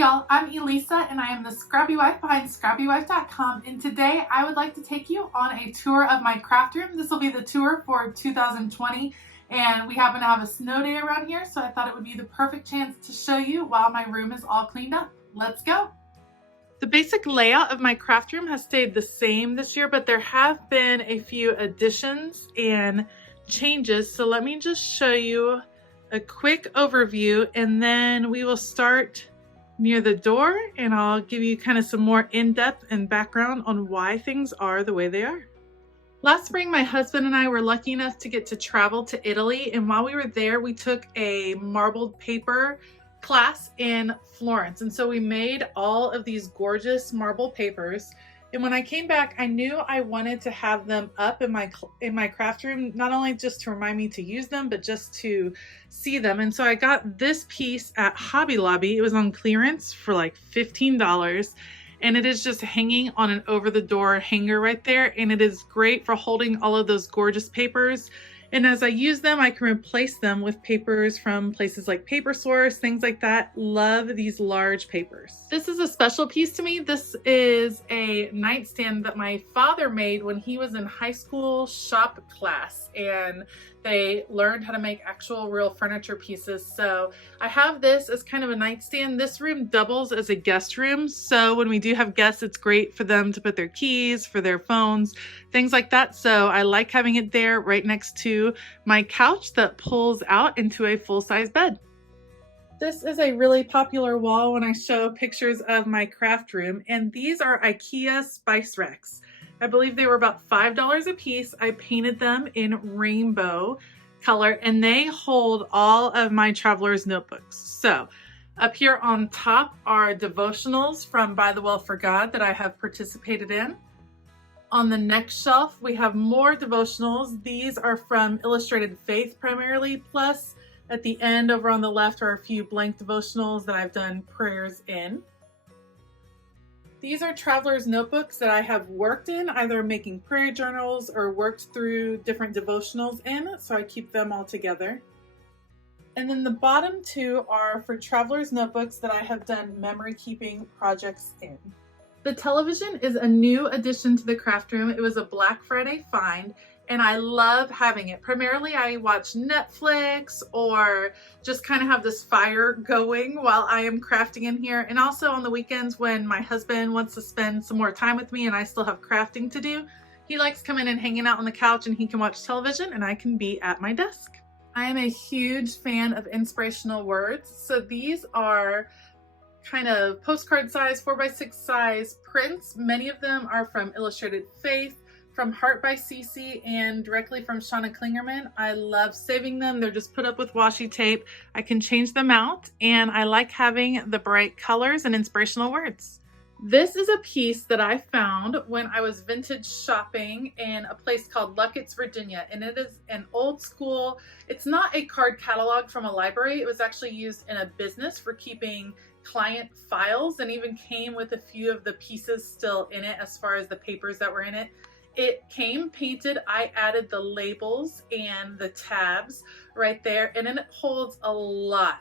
y'all, I'm Elisa and I am the Scrappy Wife behind scrappywife.com, and today I would like to take you on a tour of my craft room. This will be the tour for 2020 and we happen to have a snow day around here, so I thought it would be the perfect chance to show you while my room is all cleaned up. Let's go! The basic layout of my craft room has stayed the same this year, but there have been a few additions and changes, so let me just show you a quick overview and then we will start near the door and I'll give you kind of some more in-depth and background on why things are the way they are. Last spring, my husband and I were lucky enough to get to travel to Italy, and while we were there, we took a marbled paper class in Florence. And so we made all of these gorgeous marble papers. And when I came back, I knew I wanted to have them up in my craft room, not only just to remind me to use them, but just to see them. And so I got this piece at Hobby Lobby. It was on clearance for like $15. And it is just hanging on an over-the-door hanger right there. And it is great for holding all of those gorgeous papers. And as I use them, I can replace them with papers from places like Paper Source, things like that. Love these large papers. This is a special piece to me. This is a nightstand that my father made when he was in high school shop class, and they learned how to make actual real furniture pieces. So I have this as kind of a nightstand. This room doubles as a guest room. So when we do have guests, it's great for them to put their keys, for their phones, things like that. So I like having it there right next to my couch that pulls out into a full-size bed. This is a really popular wall when I show pictures of my craft room, and these are Ikea spice racks. I believe they were about $5 a piece. I painted them in rainbow color and they hold all of my traveler's notebooks. So up here on top are devotionals from By the Well for God that I have participated in. On the next shelf, we have more devotionals. These are from Illustrated Faith primarily, plus at the end over on the left are a few blank devotionals that I've done prayers in. These are traveler's notebooks that I have worked in, either making prayer journals or worked through different devotionals in, so I keep them all together. And then the bottom two are for traveler's notebooks that I have done memory keeping projects in. The television is a new addition to the craft room. It was a Black Friday find, and I love having it. Primarily, I watch Netflix or just kind of have this fire going while I am crafting in here. And also on the weekends when my husband wants to spend some more time with me and I still have crafting to do, he likes coming and hanging out on the couch and he can watch television and I can be at my desk. I am a huge fan of inspirational words. So these are kind of postcard size, 4x6 size prints. Many of them are from Illustrated Faith, from Heart by Cece, and directly from Shauna Klingerman. I love saving them. They're just put up with washi tape. I can change them out, and I like having the bright colors and inspirational words. This is a piece that I found when I was vintage shopping in a place called Luckett's, Virginia, and it is an old school, it's not a card catalog from a library. It was actually used in a business for keeping client files, and even came with a few of the pieces still in it as far as the papers that were in it. It came painted. I added the labels and the tabs right there, and then it holds a lot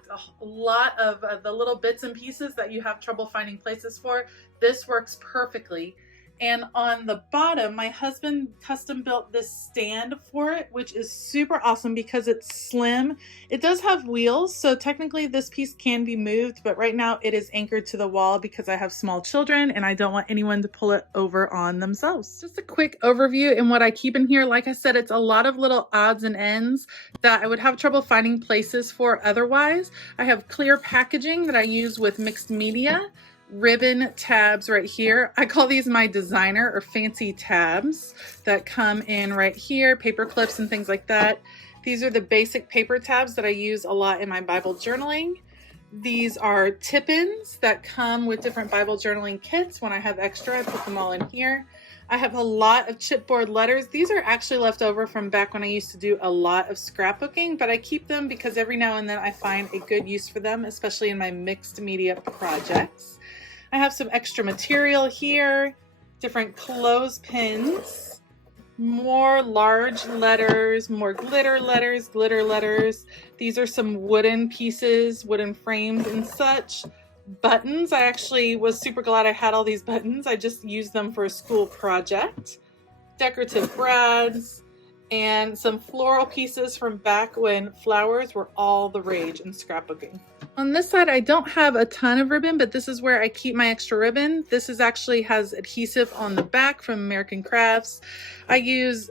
of the little bits and pieces that you have trouble finding places for. This works perfectly. And on the bottom, my husband custom built this stand for it, which is super awesome because it's slim. It does have wheels, so technically this piece can be moved, but right now it is anchored to the wall because I have small children and I don't want anyone to pull it over on themselves. Just a quick overview in what I keep in here. Like I said, it's a lot of little odds and ends that I would have trouble finding places for otherwise. I have clear packaging that I use with mixed media. Ribbon tabs right here. I call these my designer or fancy tabs that come in right here, paper clips and things like that. These are the basic paper tabs that I use a lot in my Bible journaling. These are tip-ins that come with different Bible journaling kits. When I have extra, I put them all in here. I have a lot of chipboard letters. These are actually left over from back when I used to do a lot of scrapbooking, but I keep them because every now and then I find a good use for them, especially in my mixed media projects. I have some extra material here, different clothespins, more large letters, more glitter letters. These are some wooden pieces, wooden frames and such. buttons. I actually was super glad I had all these buttons. I just used them for a school project. Decorative brads, and some floral pieces from back when flowers were all the rage in scrapbooking. On this side, I don't have a ton of ribbon, but this is where I keep my extra ribbon. This is actually has adhesive on the back from American Crafts. I use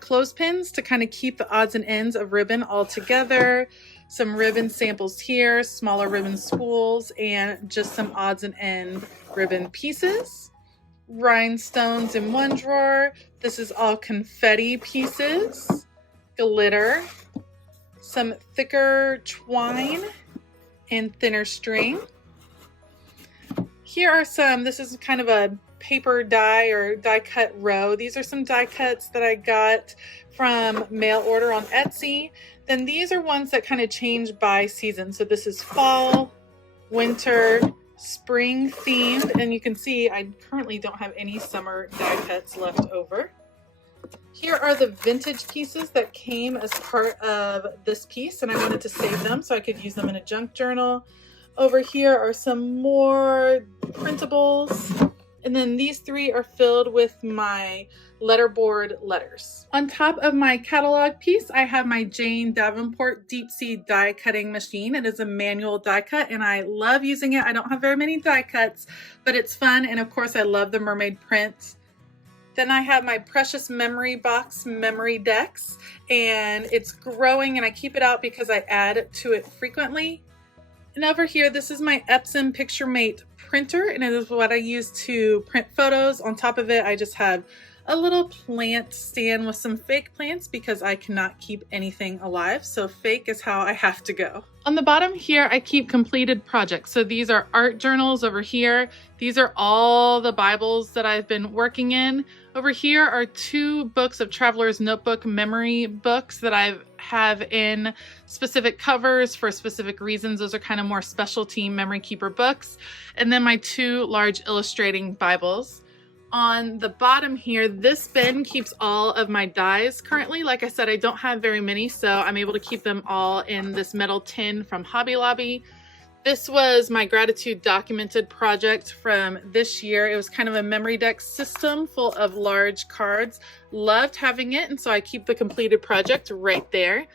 clothespins to kind of keep the odds and ends of ribbon all together. Some ribbon samples here, smaller ribbon spools, and just some odds and end ribbon pieces. Rhinestones in one drawer. This is all confetti pieces, glitter, some thicker twine and thinner string. Here are some, this is kind of a paper die or die cut row. These are some die cuts that I got from mail order on Etsy. Then these are ones that kind of change by season. So this is fall, winter, spring themed, and you can see I currently don't have any summer die cuts left over. Here are the vintage pieces that came as part of this piece, and I wanted to save them so I could use them in a junk journal. Over here are some more printables, and then these three are filled with my letterboard letters. On top of my catalog piece, I have my Jane Davenport Deep Sea die cutting machine. It is a manual die cut and I love using it. I don't have very many die cuts, but it's fun. And of course I love the mermaid print. Then I have my precious memory box memory decks, and it's growing and I keep it out because I add to it frequently. And over here, this is my Epson PictureMate printer, and it is what I use to print photos. On top of it, I just have a little plant stand with some fake plants because I cannot keep anything alive. So fake is how I have to go. On the bottom here, I keep completed projects. So these are art journals over here. These are all the Bibles that I've been working in. Over here are 2 books of Traveler's Notebook memory books that I have in specific covers for specific reasons. Those are kind of more specialty memory keeper books. And then my 2 large illustrating Bibles. On the bottom here, this bin keeps all of my dies currently. Like I said, I don't have very many, so I'm able to keep them all in this metal tin from Hobby Lobby. This was my gratitude documented project from this year. It was kind of a memory deck system full of large cards. Loved having it, and so I keep the completed project right there.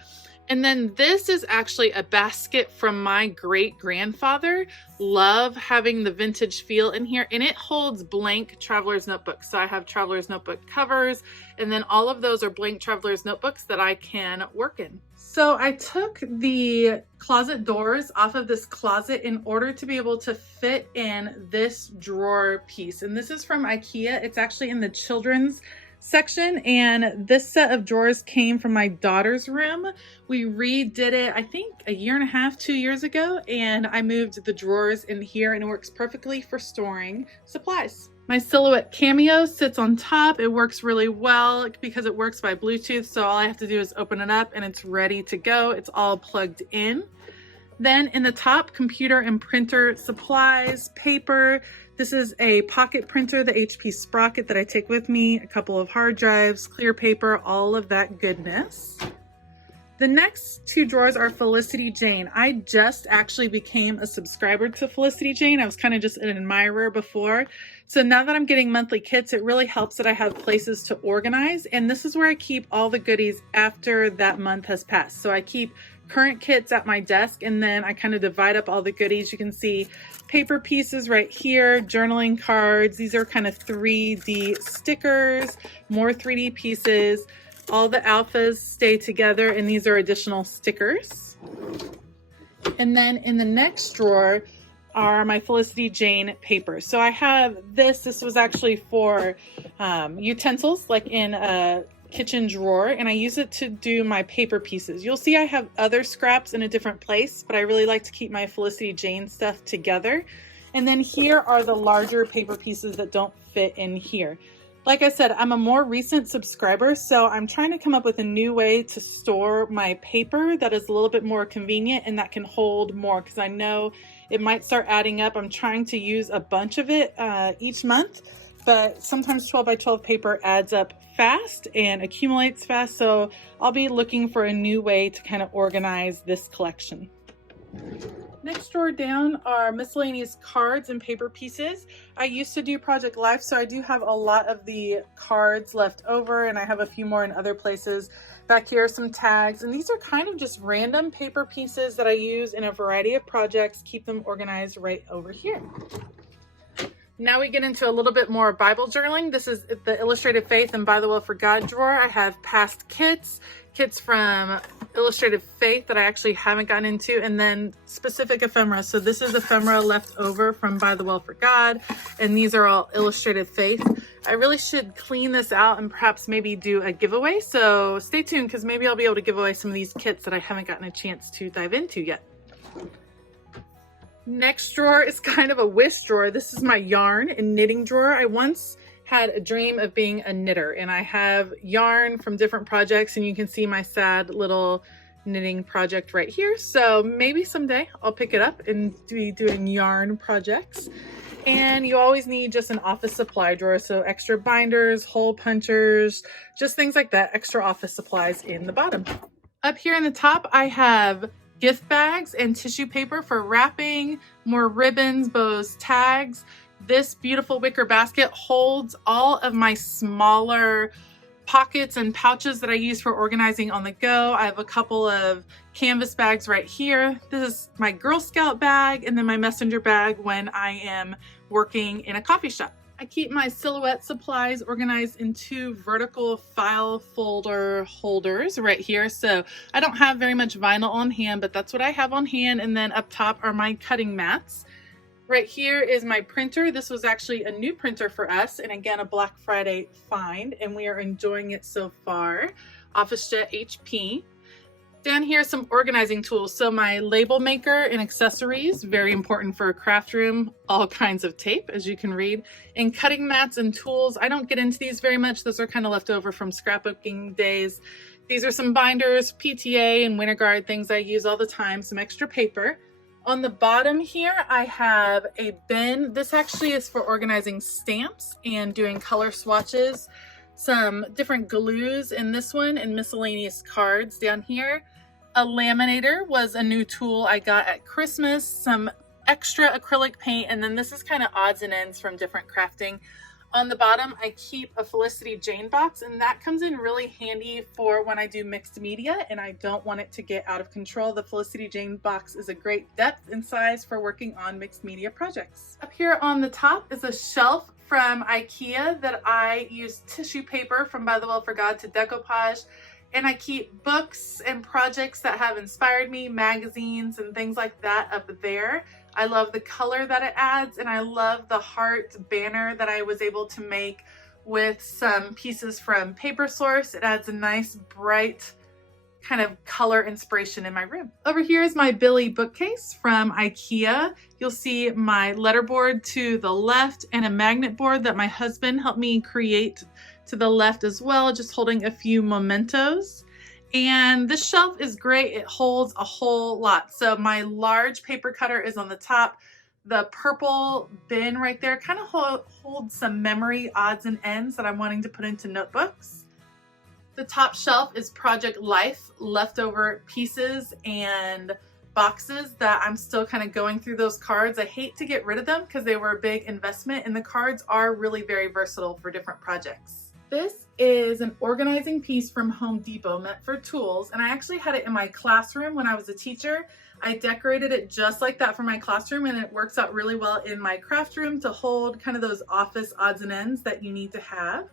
And then this is actually a basket from my great-grandfather. Love having the vintage feel in here, and it holds blank Traveler's Notebooks. So I have Traveler's Notebook covers, and then all of those are blank Traveler's Notebooks that I can work in. So I took the closet doors off of this closet in order to be able to fit in this drawer piece. And this is from Ikea. It's actually in the children's section, and this set of drawers came from my daughter's room. We redid it, I think a year and a half, 2 years ago, and I moved the drawers in here, and it works perfectly for storing supplies. My Silhouette Cameo sits on top. It works really well because it works by Bluetooth, so all I have to do is open it up and it's ready to go. It's all plugged in. Then in the top, computer and printer supplies, paper. This is a pocket printer, the HP Sprocket that I take with me, a couple of hard drives, clear paper, all of that goodness. The next 2 drawers are Felicity Jane. I just actually became a subscriber to Felicity Jane. I was kind of just an admirer before. So now that I'm getting monthly kits, it really helps that I have places to organize. And this is where I keep all the goodies after that month has passed. So I keep current kits at my desk, and then I kind of divide up all the goodies. You can see paper pieces right here, journaling cards. These are kind of 3D stickers, more 3D pieces. All the alphas stay together, and these are additional stickers. And then in the next drawer are my Felicity Jane papers. So I have this was actually for utensils, like in a kitchen drawer, and I use it to do my paper pieces. You'll see I have other scraps in a different place, but I really like to keep my Felicity Jane stuff together. And then here are the larger paper pieces that don't fit in here. Like I said, I'm a more recent subscriber, so I'm trying to come up with a new way to store my paper that is a little bit more convenient and that can hold more, because I know it might start adding up. I'm trying to use a bunch of it each month, but sometimes 12 by 12 paper adds up fast and accumulates fast, so I'll be looking for a new way to kind of organize this collection. Next drawer down are miscellaneous cards and paper pieces. I used to do Project Life, so I do have a lot of the cards left over, and I have a few more in other places. Back here are some tags, and these are kind of just random paper pieces that I use in a variety of projects. Keep them organized right over here. Now we get into a little bit more Bible journaling. This is the Illustrated Faith and By the Will for God drawer. I have past kits from Illustrated Faith that I actually haven't gotten into, and then specific ephemera. So this is ephemera left over from By the Will for God, and these are all Illustrated Faith. I really should clean this out and perhaps maybe do a giveaway. So stay tuned, because maybe I'll be able to give away some of these kits that I haven't gotten a chance to dive into yet. Next drawer is kind of a wish drawer. This is my yarn and knitting drawer. I once had a dream of being a knitter, and I have yarn from different projects, and you can see my sad little knitting project right here. So maybe someday I'll pick it up and be doing yarn projects. And you always need just an office supply drawer. So extra binders, hole punchers, just things like that, extra office supplies in the bottom. Up here in the top, I have gift bags and tissue paper for wrapping, more ribbons, bows, tags. This beautiful wicker basket holds all of my smaller pockets and pouches that I use for organizing on the go. I have a couple of canvas bags right here. This is my Girl Scout bag, and then my messenger bag when I am working in a coffee shop. I keep my silhouette supplies organized in 2 vertical file folder holders right here. So I don't have very much vinyl on hand, but that's what I have on hand. And then up top are my cutting mats. Right here is my printer. This was actually a new printer for us, and again, a Black Friday find, and we are enjoying it so far. OfficeJet HP. Down here, some organizing tools. So my label maker and accessories, very important for a craft room. All kinds of tape, as you can read. And cutting mats and tools. I don't get into these very much. Those are kind of left over from scrapbooking days. These are some binders, PTA and winter guard, things I use all the time. Some extra paper. On the bottom here, I have a bin. This actually is for organizing stamps and doing color swatches. Some different glues in this one, and miscellaneous cards down here. A laminator was a new tool I got at Christmas. Some extra acrylic paint, and then this is kind of odds and ends from different crafting. On the bottom, I keep a Felicity Jane box, and that comes in really handy for when I do mixed media and I don't want it to get out of control. The Felicity Jane box is a great depth and size for working on mixed media projects. Up here on the top is a shelf from Ikea that I use tissue paper from By the Will for God to decoupage, and I keep books and projects that have inspired me, magazines and things like that up there. I love the color that it adds, and I love the heart banner that I was able to make with some pieces from Paper Source. It adds a nice bright kind of color inspiration in my room. Over here is my Billy bookcase from Ikea. You'll see my letterboard to the left and a magnet board that my husband helped me create to the left as well, just holding a few mementos. And this shelf is great. It holds a whole lot. So my large paper cutter is on the top. The purple bin right there kind of holds some memory odds and ends that I'm wanting to put into notebooks. The top shelf is Project Life leftover pieces and boxes that I'm still kind of going through those cards. I hate to get rid of them because they were a big investment, and the cards are really very versatile for different projects. This is an organizing piece from Home Depot meant for tools, and I actually had it in my classroom when I was a teacher. I decorated it just like that for my classroom, and it works out really well in my craft room to hold kind of those office odds and ends that you need to have.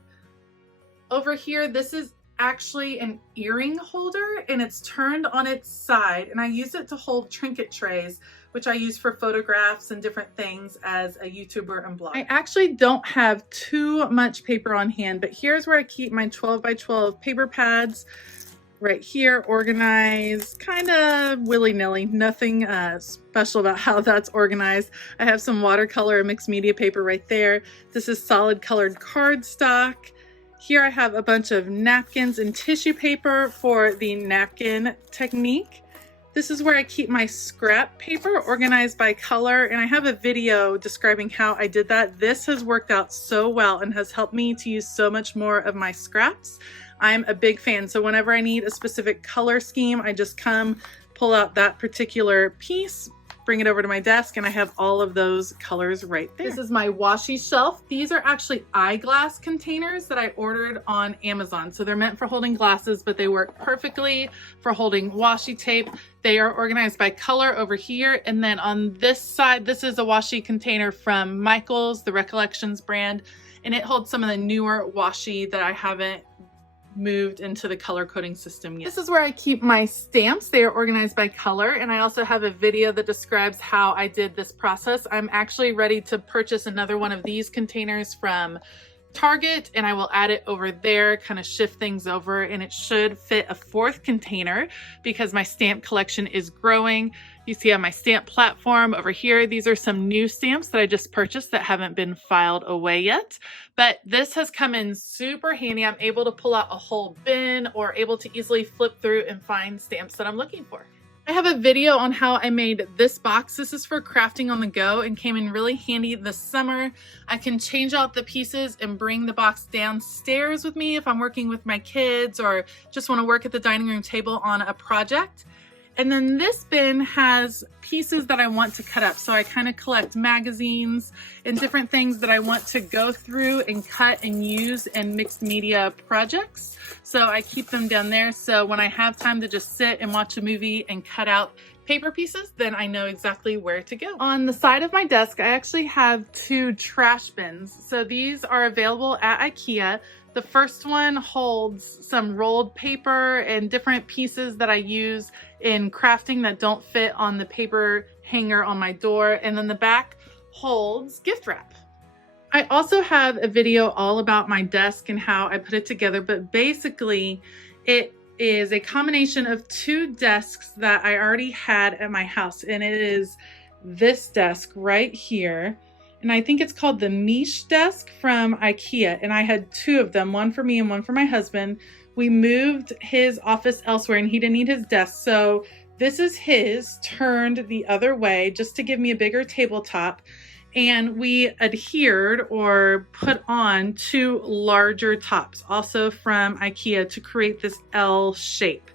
Over here, this is actually an earring holder, and it's turned on its side, and I use it to hold trinket trays, which I use for photographs and different things as a YouTuber and blogger. I actually don't have too much paper on hand, but here's where I keep my 12 by 12 paper pads right here, organized kind of willy-nilly. Nothing special about how that's organized. I have some watercolor and mixed media paper right there. This is solid colored cardstock. Here I have a bunch of napkins and tissue paper for the napkin technique. This is where I keep my scrap paper organized by color, and I have a video describing how I did that. This has worked out so well and has helped me to use so much more of my scraps. I'm a big fan, so whenever I need a specific color scheme, I just pull pull out that particular piece, bring it over to my desk, and I have all of those colors right there. This is my Washi Shelf. These are actually eyeglass containers that I ordered on Amazon. So they're meant for holding glasses, but they work perfectly for holding washi tape. They are organized by color over here. And then on this side, this is a washi container from Michael's, the Recollections brand, and it holds some of the newer washi that I haven't moved into the color coding system yet. This is where I keep my stamps. They are organized by color, and I also have a video that describes how I did this process. I'm actually ready to purchase another one of these containers from Target, and I will add it over there, kind of shift things over, and it should fit a fourth container because my stamp collection is growing. You see on my stamp platform over here, these are some new stamps that I just purchased that haven't been filed away yet, but this has come in super handy. I'm able to pull out a whole bin or able to easily flip through and find stamps that I'm looking for. I have a video on how I made this box. This is for crafting on the go and came in really handy this summer. I can change out the pieces and bring the box downstairs with me if I'm working with my kids or just want to work at the dining room table on a project. And then this bin has pieces that I want to cut up. So I kind of collect magazines and different things that I want to go through and cut and use in mixed media projects. So I keep them down there. So when I have time to just sit and watch a movie and cut out paper pieces, then I know exactly where to go. On the side of my desk, I actually have 2 trash bins. So these are available at Ikea. The first one holds some rolled paper and different pieces that I use in crafting that don't fit on the paper hanger on my door. And then the back holds gift wrap. I also have a video all about my desk and how I put it together, but basically it is a combination of 2 desks that I already had at my house. And it is this desk right here. And I think it's called the Miche Desk from Ikea. And I had 2 of them, one for me and one for my husband. We moved his office elsewhere and he didn't need his desk. So this is his turned the other way just to give me a bigger tabletop. And we adhered or put on 2 larger tops, also from Ikea, to create this L shape.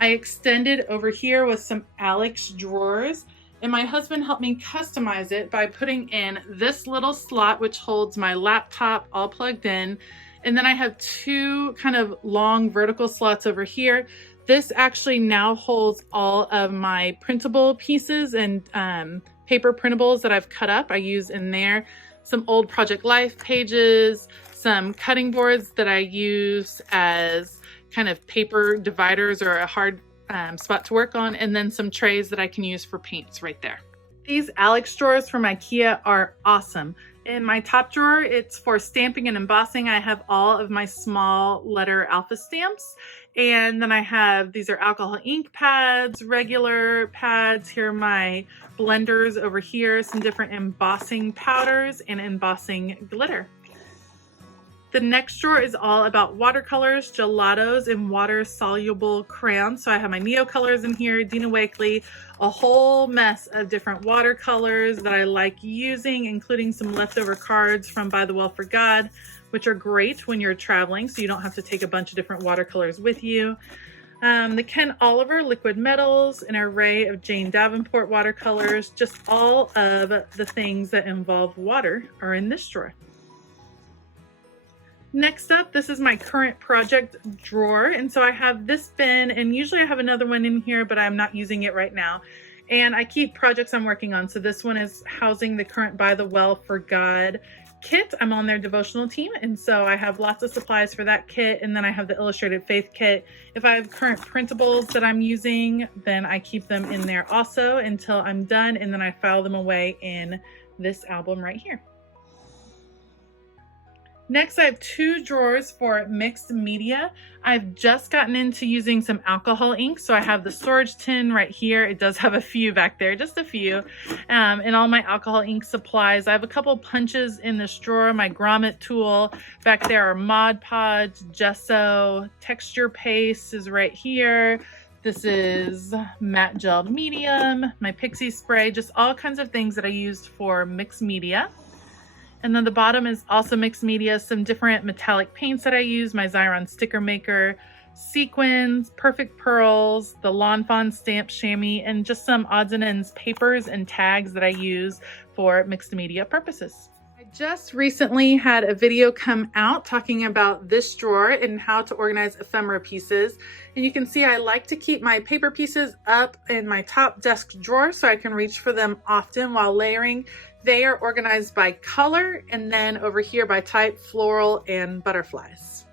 I extended over here with some Acrylic Drawers. And my husband helped me customize it by putting in this little slot, which holds my laptop all plugged in. And then I have 2 kind of long vertical slots over here. This actually now holds all of my printable pieces and paper printables that I've cut up. I use in there some old Project Life pages, some cutting boards that I use as kind of paper dividers or a hard spot to work on, and then some trays that I can use for paints right there. These Acrylic Drawers from Ikea are awesome. In my top drawer, it's for stamping and embossing. I have all of my small letter alpha stamps. And then I have, these are alcohol ink pads, regular pads. Here are my blenders over here, some different embossing powders and embossing glitter. The next drawer is all about watercolors, gelatos, and water-soluble crayons. So I have my Neo colors in here, Dina Wakley, a whole mess of different watercolors that I like using, including some leftover cards from By the Well for God, which are great when you're traveling, so you don't have to take a bunch of different watercolors with you. The Ken Oliver liquid metals, an array of Jane Davenport watercolors, just all of the things that involve water are in this drawer. Next up, this is my current project drawer. And so I have this bin, and usually I have another one in here, but I'm not using it right now. And I keep projects I'm working on. So this one is housing the current By the Well for God kit. I'm on their devotional team, and so I have lots of supplies for that kit. And then I have the Illustrated Faith kit. If I have current printables that I'm using, then I keep them in there also until I'm done, and then I file them away in this album right here. Next, I have 2 drawers for mixed media. I've just gotten into using some alcohol ink. So I have the storage tin right here. It does have a few back there, just a few. And all my alcohol ink supplies. I have a couple punches in this drawer. My grommet tool. Back there are Mod Podge, gesso, texture paste is right here. This is matte gelled medium, my pixie spray, just all kinds of things that I used for mixed media. And then the bottom is also mixed media, some different metallic paints that I use, my Xyron sticker maker, sequins, perfect pearls, the Lawn Fawn stamp chamois, and just some odds and ends papers and tags that I use for mixed media purposes. I just recently had a video come out talking about this drawer and how to organize ephemera pieces. And you can see I like to keep my paper pieces up in my top desk drawer so I can reach for them often while layering. They are organized by color, and then over here by type, floral, and butterflies.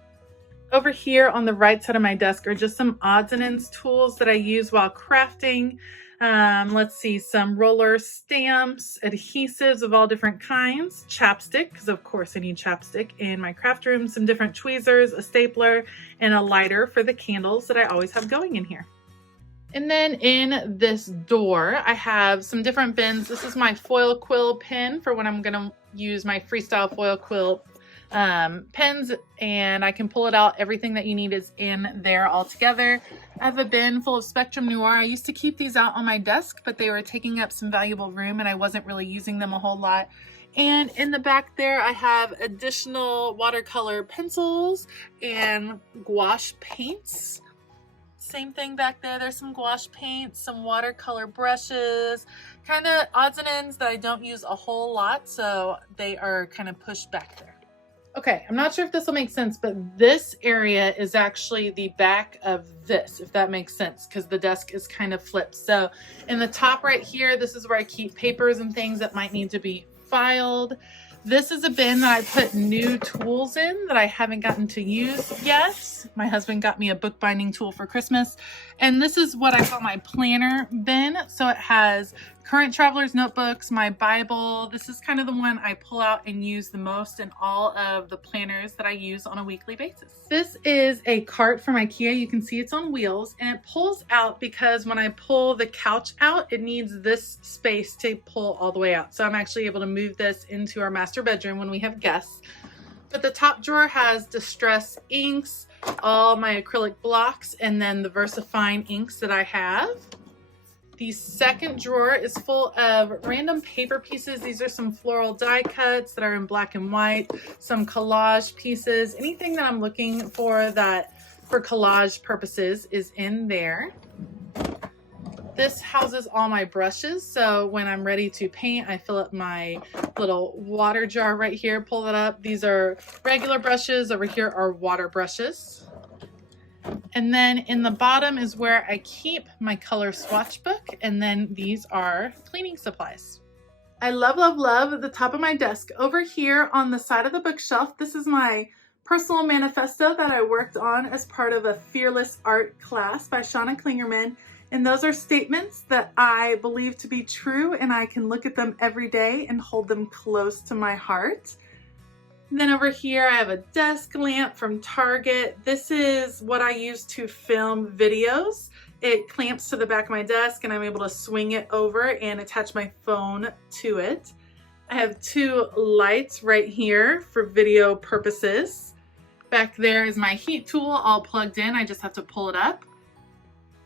Over here on the right side of my desk are just some odds and ends tools that I use while crafting. Let's see, some roller stamps, adhesives of all different kinds, chapstick, because of course I need chapstick in my craft room, some different tweezers, a stapler, and a lighter for the candles that I always have going in here. And then in this door, I have some different bins. This is my foil quill pen for when I'm gonna use my freestyle foil quill pens, and I can pull it out. Everything that you need is in there all together. I have a bin full of Spectrum Noir. I used to keep these out on my desk, but they were taking up some valuable room and I wasn't really using them a whole lot. And in the back there, I have additional watercolor pencils and gouache paints. Same thing back there. There's some gouache paints, some watercolor brushes, kind of odds and ends that I don't use a whole lot, so they are kind of pushed back there. Okay, I'm not sure if this will make sense, but this area is actually the back of this, if that makes sense, because the desk is kind of flipped. So in the top right here, this is where I keep papers and things that might need to be filed. This is a bin that I put new tools in that I haven't gotten to use yet. My husband got me a bookbinding tool for Christmas. And this is what I call my planner bin. So it has current traveler's notebooks, my Bible. This is kind of the one I pull out and use the most in all of the planners that I use on a weekly basis. This is a cart from Ikea. You can see it's on wheels and it pulls out because when I pull the couch out, it needs this space to pull all the way out. So I'm actually able to move this into our master bedroom when we have guests. But the top drawer has distress inks, all my acrylic blocks, and then the VersaFine inks that I have. The second drawer is full of random paper pieces. These are some floral die cuts that are in black and white, some collage pieces. Anything that I'm looking for that for collage purposes is in there. This houses all my brushes, so when I'm ready to paint, I fill up my little water jar right here, pull it up. These are regular brushes. Over here are water brushes. And then in the bottom is where I keep my color swatch book, and then these are cleaning supplies. I love, love, love the top of my desk. Over here on the side of the bookshelf, this is my personal manifesto that I worked on as part of a Fearless Art class by Shauna Klingerman. And those are statements that I believe to be true, and I can look at them every day and hold them close to my heart. And then over here, I have a desk lamp from Target. This is what I use to film videos. It clamps to the back of my desk and I'm able to swing it over and attach my phone to it. I have two lights right here for video purposes. Back there is my heat tool all plugged in. I just have to pull it up.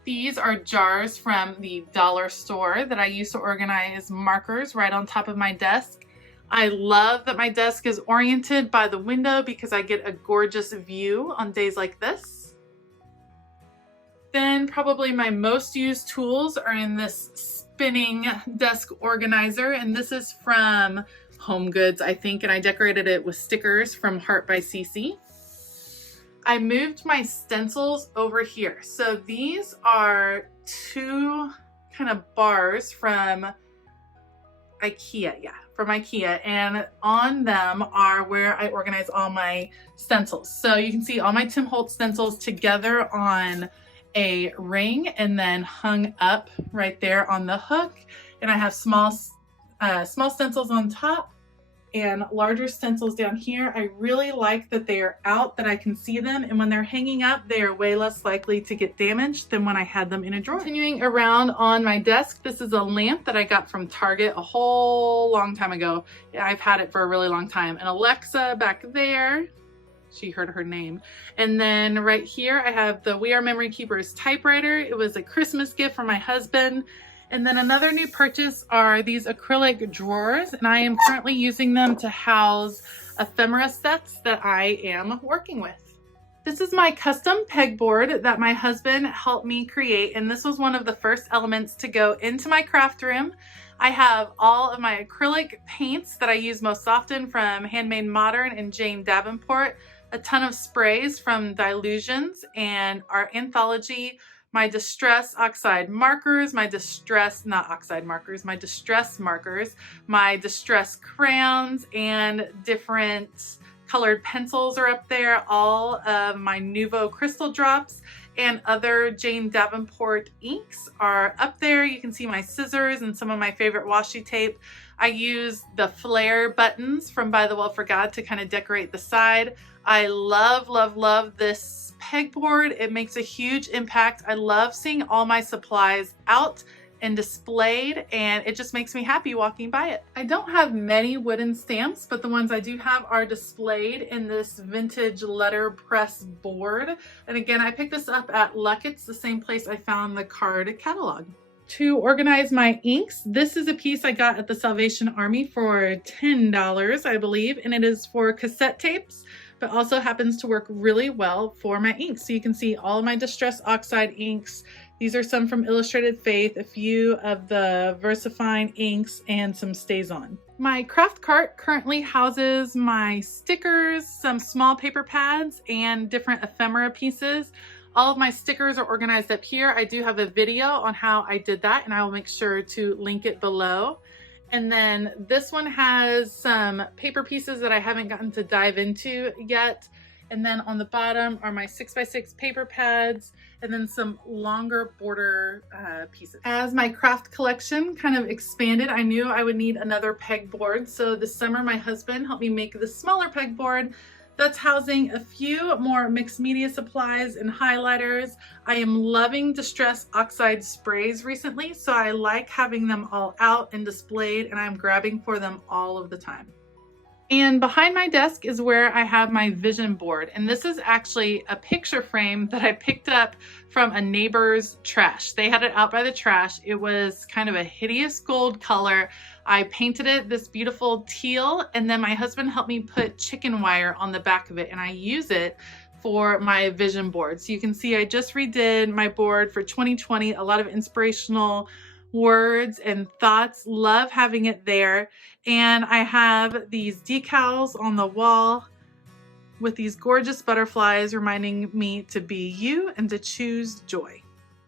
These are jars from the dollar store that I use to organize markers right on top of my desk. I love that my desk is oriented by the window because I get a gorgeous view on days like this. Then probably my most used tools are in this spinning desk organizer, and this is from Home Goods, I think, and I decorated it with stickers from Heart by Cece. I moved my stencils over here. So these are two kind of bars from Ikea, from Ikea, and on them are where I organize all my stencils. So you can see all my Tim Holtz stencils together on a ring and then hung up right there on the hook. And I have small stencils on top and larger stencils down here. I really like that they are out, that I can see them, and when they're hanging up, they are way less likely to get damaged than when I had them in a drawer. Continuing around on my desk, this is a lamp that I got from Target a whole long time ago. I've had it for a really long time. And Alexa back there, she heard her name. And then right here, I have the We Are Memory Keepers typewriter. It was a Christmas gift from my husband. And then another new purchase are these acrylic drawers, and I am currently using them to house ephemera sets that I am working with. This is my custom pegboard that my husband helped me create, and this was one of the first elements to go into my craft room. I have all of my acrylic paints that I use most often from Handmade Modern and Jane Davenport, a ton of sprays from Dilutions and our anthology, my distress oxide markers, my distress markers, my distress crayons, and different colored pencils are up there, all of my Nuvo crystal drops and other Jane Davenport inks are up there. You can see my scissors and some of my favorite washi tape. I use the flare buttons from By the Well for God to kind of decorate the side. I love, love, love this pegboard. It makes a huge impact. I love seeing all my supplies out and displayed, and it just makes me happy walking by it. I don't have many wooden stamps, but the ones I do have are displayed in this vintage letterpress board. And again, I picked this up at Luckett's, the same place I found the card catalog. To organize my inks, this is a piece I got at the Salvation Army for $10, I believe, and it is for cassette tapes, but also happens to work really well for my inks. So you can see all of my Distress Oxide inks. These are some from Illustrated Faith, a few of the VersaFine inks, and some StazOn. My craft cart currently houses my stickers, some small paper pads, and different ephemera pieces. All of my stickers are organized up here. I do have a video on how I did that, and I will make sure to link it below. And then this one has some paper pieces that I haven't gotten to dive into yet. And then on the bottom are my 6x6 paper pads, and then some longer border pieces. As my craft collection kind of expanded, I knew I would need another pegboard. So this summer, my husband helped me make this smaller pegboard that's housing a few more mixed media supplies and highlighters. I am loving Distress Oxide sprays recently, so I like having them all out and displayed, and I'm grabbing for them all of the time. And behind my desk is where I have my vision board. And this is actually a picture frame that I picked up from a neighbor's trash. They had it out by the trash. It was kind of a hideous gold color. I painted it this beautiful teal, and then my husband helped me put chicken wire on the back of it, and I use it for my vision board. So you can see I just redid my board for 2020, a lot of inspirational words and thoughts. Love having it there. And I have these decals on the wall with these gorgeous butterflies reminding me to be you and to choose joy.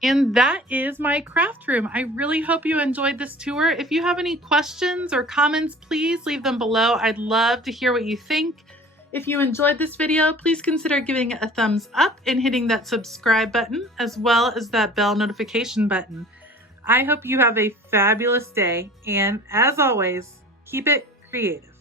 And that is my craft room. I really hope you enjoyed this tour. If you have any questions or comments, please leave them below. I'd love to hear what you think. If you enjoyed this video, please consider giving it a thumbs up and hitting that subscribe button, as well as that bell notification button. I hope you have a fabulous day, and as always, keep it creative.